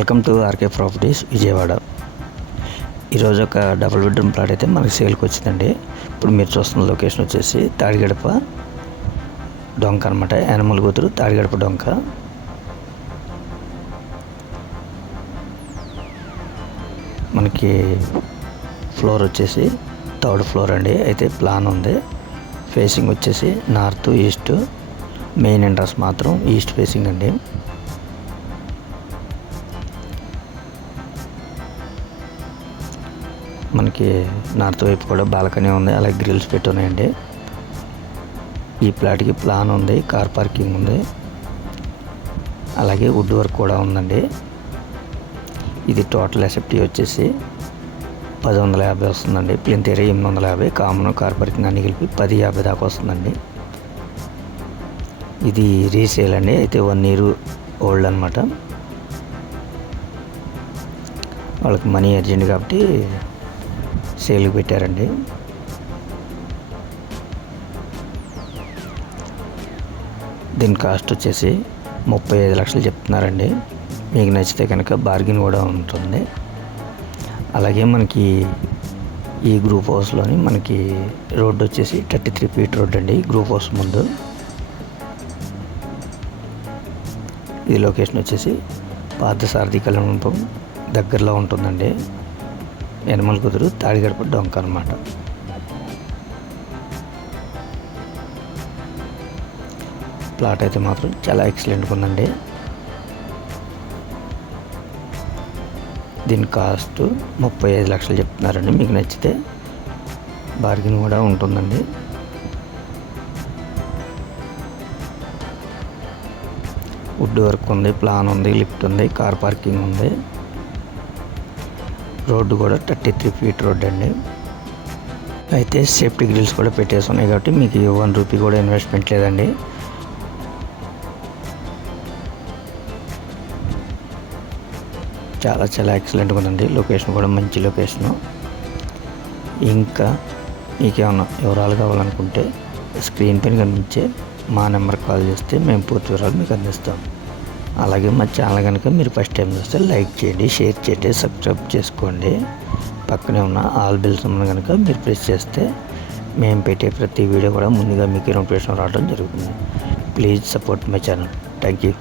Welcome to RK properties Vijayawada. ఈరోజు ఒక double bedroom plot అయితే మనకి సేల్కి వచ్చిందండి. ఇప్పుడు మీరు చూస్తున్న లొకేషన్ వచ్చేసి తాడిగడప డొంక అనమాట. యానిమల్ కూతురు తాడిగడప డొంక. మనకి ఫ్లోర్ వచ్చేసి 3rd ఫ్లోర్ అండి. అయితే ప్లాన్ ఉంది. ఫేసింగ్ వచ్చేసి నార్త్ ఈస్ట్, మెయిన్ ఎంట్రన్స్ మాత్రం ఈస్ట్ ఫేసింగ్ అండి. మనకి నార్త్ వైపు కూడా బాల్కనీ ఉంది, అలాగే గ్రిల్స్ పెట్టి ఉన్నాయండి. ఈ ప్లాట్కి ప్లాన్ ఉంది, కార్ పార్కింగ్ ఉంది, అలాగే వుడ్ వర్క్ కూడా ఉందండి. ఇది టోటల్ ఎస్ఎఫ్టీ వచ్చేసి 1050 వస్తుందండి. Plinth area 850, common car parking అన్ని కలిపి 1050 దాకా వస్తుందండి. ఇది రీసేల్ అండి. అయితే 1 year ఓల్డ్ అనమాట. వాళ్ళకి మనీ అర్జెంట్ కాబట్టి సేల్కి పెట్టారండి. దీని కాస్ట్ వచ్చేసి 35 లక్షలు చెప్తున్నారండి. మీకు నచ్చితే కనుక బార్గెన్ కూడా ఉంటుంది. అలాగే మనకి ఈ గ్రూప్ హౌస్లోని మనకి రోడ్డు వచ్చేసి 33 feet రోడ్ అండి. గ్రూప్ హౌస్ ముందు ఈ లొకేషన్ వచ్చేసి పార్థసారథి కళ్యాణమండపం దగ్గరలో ఉంటుందండి. యానిమల్ కుదురు తాడిగడప డొంక అనమాట. ప్లాట్ అయితే మాత్రం చాలా ఎక్సలెంట్గా ఉందండి. దీని కాస్ట్ 35 లక్షలు చెప్తున్నారండి. మీకు నచ్చితే బార్గెన్ కూడా ఉంటుందండి. వుడ్ వర్క్ ఉంది, ప్లాన్ ఉంది, లిఫ్ట్ ఉంది, కార్ పార్కింగ్ ఉంది. రోడ్డు కూడా 33 feet రోడ్ అండి. అయితే సేఫ్టీ గ్రిల్స్ కూడా పెట్టేసి ఉన్నాయి కాబట్టి మీకు 1 రూపీ కూడా ఇన్వెస్ట్మెంట్ లేదండి. చాలా చాలా ఎక్సలెంట్గా ఉందండి. లొకేషన్ కూడా మంచి లొకేషను. ఇంకా మీకేమన్నా వివరాలు కావాలనుకుంటే స్క్రీన్ పైన కనిపించే మా నెంబర్కి కాల్ చేస్తే మేము పూర్తి వివరాలు మీకు అందిస్తాం. అలాగే మా ఛానల్ కనుక మీరు ఫస్ట్ టైం చూస్తే లైక్ చేయండి, షేర్ చేయండి, సబ్స్క్రైబ్ చేసుకోండి. పక్కనే ఉన్న ఆల్ బెల్స్ కనుక మీరు ప్రెస్ చేస్తే మేము పెట్టే ప్రతి వీడియో కూడా ముందుగా మీకు నోటిఫికేషన్ రావడం జరుగుతుంది. Please support my channel. Thank you.